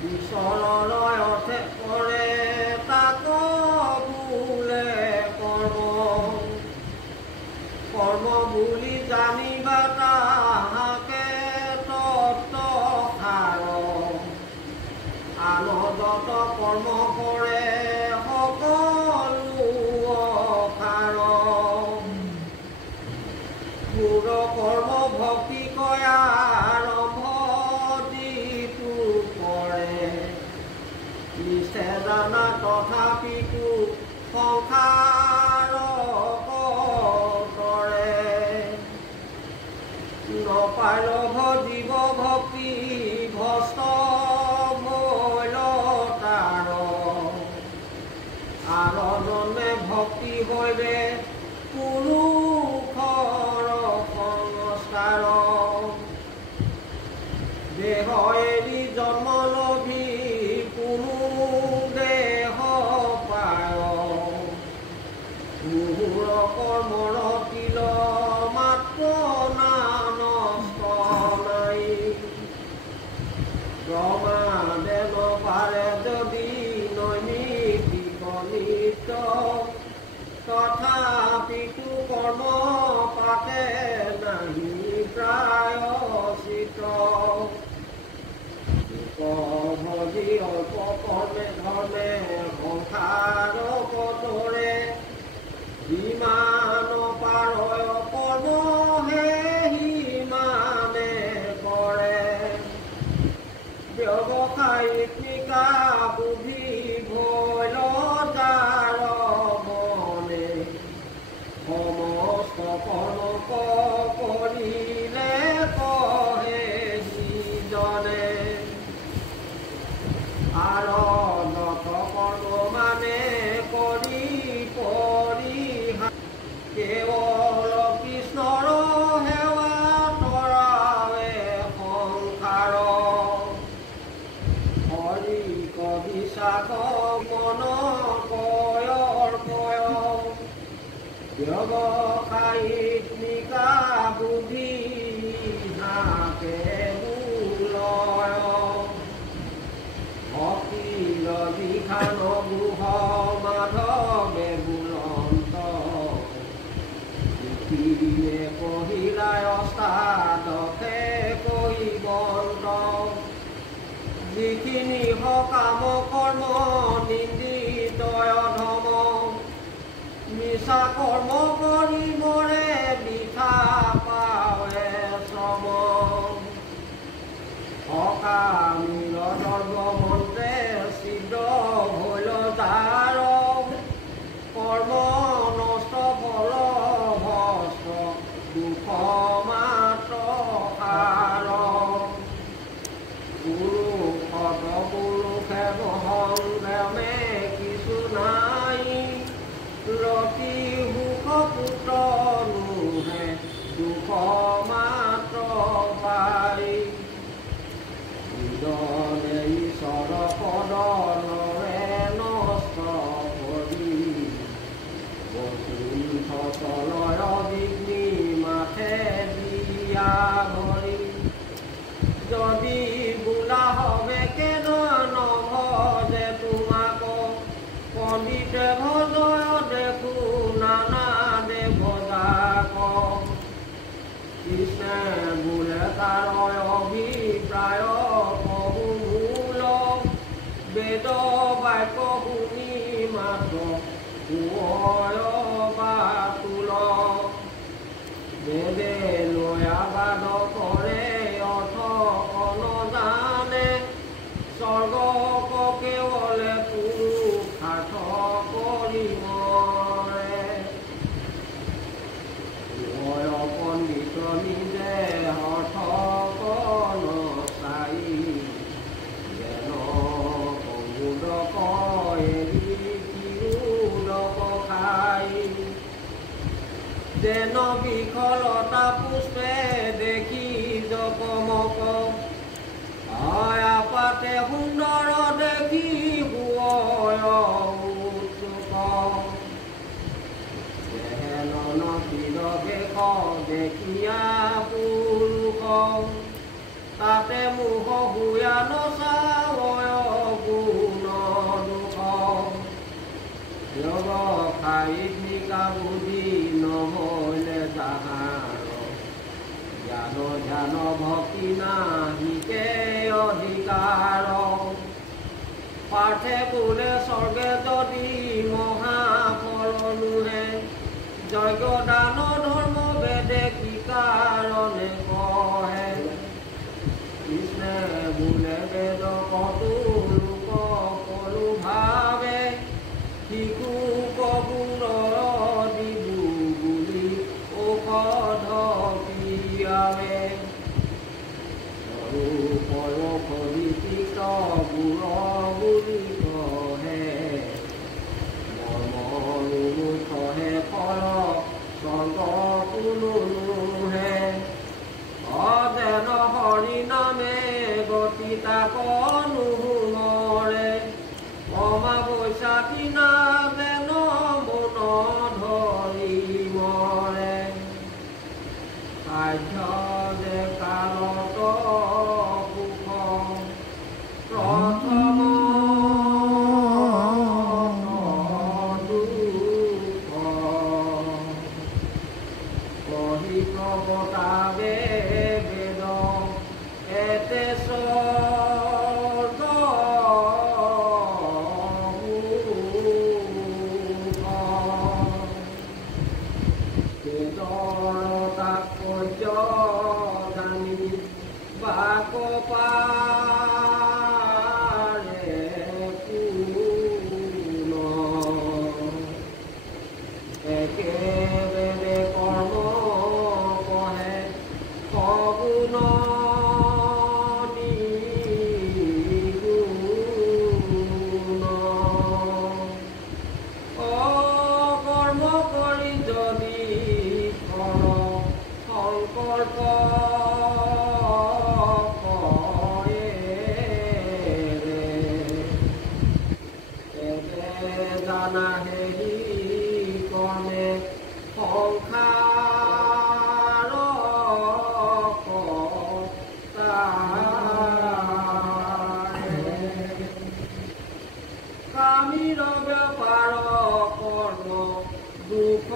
ঈশ্বৰৰ অৰ্থে কৰে তাক বোলে কৰ্ম বুলি জানিবা তাহাকে তত্ত্ব সাৰ আনন্দত কৰ্ম কৰে সকলো অসাৰ গুৰ কৰ্ম ভক্তি কয়া আৰম্ভ যিটো কৰে নিচে জানা তথাপিতো সংসাৰ কৰে নপায় লভ জীৱ ভক্তি ভস্ত ভৈল তাৰ আৰু জন্মে ভক্তি হৈবে পুৰুষৰ সংস্কাৰ দেহ এৰি জন্ম লভি কোনো দেহ পায় মুহুৰ কৰ্মৰ তিল মাত্ৰ নষ্ট নাই প্ৰমাদে নপাৰে যদি নৈমিত্তিক নিত্য তথাপিতো কৰ্ম পাতে নাহি প্ৰায়শ্চিত্ত ভজি অল্প কৰ্মে ধৰ্মে সংসাৰ কতৰে যিমান পাৰয় কৰ্ম হে সিমানে কৰে ব্যৱসায়িক নিকা বুদ্ধি ভৈল যাৰ মনে সমস্ত কৰ্ম কৰিলে কহে সিজনে আনন্দত কৰ্ম মানে কৰি কেৱল কৃষ্ণৰ সেৱা তৰাৱে সংসাৰ হৰি কবিশাখ মন কয়ৰ কয় ব্যৱসায়িক নিকা বুদ্ধি হাকে মূলয় ভক্তিৰ বিধান গুহ মাধৱে বুলন্ত কহিলাই অস্তাদকে কহিবন্ত যিখিনি সকাম কৰ্ম নিন্দিতয় ধম মিছা কৰ্ম কৰি মৰে বৃথা পাৱে শ্ৰম সকামীৰ দৰ্ব মন্ত্ৰে ছিদ্ৰ ভৈল যাৰ কৰ্ম নষ্ট ফল ভস্ত দুখ মাত্ৰ সাৰ পুৰুষে মহংগমে কিছু নাই ৰতি সুখ পুত্ৰ নোহে দুখ মাত্ৰ পাই ঈশ্বৰ পদ নৰে নষ্ট কৰি বসুন্ধ তলয় বিঘ্নি মাথে দিয়া ভৰি যদি বোলা হবে কেন নভজে তোমাক পণ্ডিতে ভজয় দেখো নানা দেৱতাক কৃষ্ণে বোলে তাৰ অভিপ্ৰায় বহুমূল বেদ বাক্য শুনি মাত্ৰ বাতুল বেদে লয়াবাদ কৰে অৰ্থ নজানে স্বৰ্গক কেৱলে পুৰুষাৰ্থ কৰি মৰে পণ্ডিত নিজে অৰ্থ চাই যেন কংগুদক এৰি কিউদক খাই যেন বিফলতা পুষ্পে দেখি জপমক আপাতে সুন্দৰ দেখি বুয় উৎসুক ননকিৰকে দেখিয়া পুৰুষ তাতে মুখ হুয়া নচায় ইতনিকা বুদ্ধি নহলে তাহাৰ জ্ঞান ধ্যান ভক্তি নাহিকে অধিকাৰ পাৰ্থে বোলে স্বৰ্গে যদি মহাফল নুহে যজ্ঞ দান ধৰ্ম বেদে কি কাৰণে কহে কৃষ্ণে বোলে বেদ কতো লোক কলো ভাবে শিশু কগুণ দিবু বুলি ঔষধ পিয়াবে পৰফলিত গুৰ বুলি কহে মৰ্মনুমুখহে ফল স্বৰ্গ কোনো নুহে অদেন হৰি নামে গতি তাক নুশুনৰে অমাৱস্যাকি না যেন মন ধৰি মৰে সাধ্য যে কালত সুখ প্ৰথম দুখ কহি প্ৰৱতাবে বেদ এতে স্বৰ্গ তাৎপৰ্য জানি বাক পাৰে কোন একেবেলে কৰ্ম কহে সগুণ নিগুণ অকৰ্ম কৰি যদি সংকল্প জানা হেৰি কৰ্মে সংসাৰ কামীৰ বেপাৰ কৰ্ম দুখ